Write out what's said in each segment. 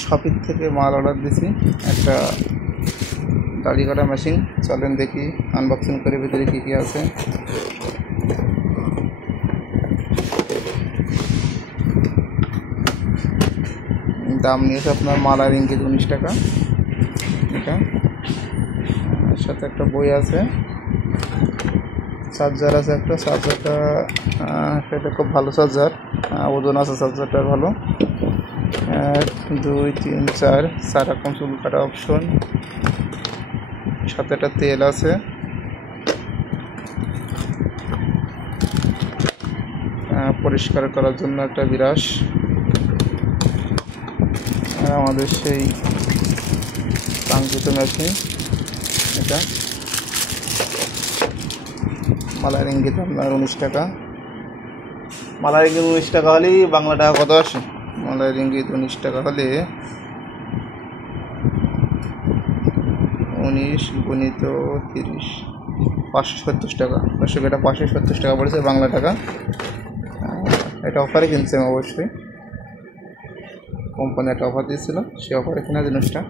Shopping থেকে মাল order দিছি একটা দাড়ি কাটা মেশিন। চলেন দেখি আনবক্সিং করে ভিতরে কী কী আছে। দাম নিয়েছে আপনার মালার ইঙ্গিত 19 টাকা। এটা এর সাথে একটা বই আছে, চার্জার আছে একটা। চার্জারটা সেটা খুব ভালো চার্জার, ওজন আছে চার্জারটার ভালো। 1 2 3 4 রকম চুল কাটা অপশন। সাথে একটা তেল আছে, পরিষ্কার করার জন্য একটা বিরাস। আমাদের সেই কাঙ্ক্ষিত মেশিন এটা। মালার ইঙ্গিত আপনার 19 টাকা। মালার ইঙ্গিত 19 টাকা হলে বাংলা টাকা কত আসে? মালার ইঙ্গিত 19 টাকা হলে 19 গুণিত 30 570 টাকা। দর্শক এটা 570 টাকা পড়েছে বাংলা টাকা। এটা অফারে কিনছে অবশ্যই, কোম্পানি একটা অফার দিয়েছিল, সে অফারে কেনা জিনিসটা।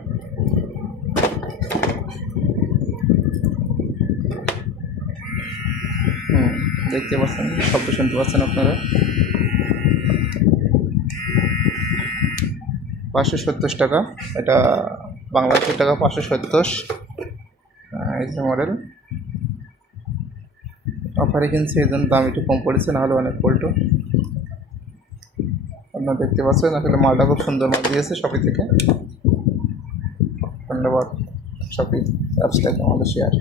দেখতে পাচ্ছেন, শব্দ শুনতে পাচ্ছেন আপনারা। 570 টাকা, এটা বাংলাদেশের টাকা 570। এই যে মডেল অফারে কিনছে, এই জন্য দাম একটু কম পড়েছে, নাহলে অনেক পল্টো। আপনারা দেখতে পাচ্ছেন আসলে মালটা খুব সুন্দর মাল দিয়েছে শপি থেকে। ধন্যবাদ শপি অ্যাপসটাকে আমাদের শেয়ার।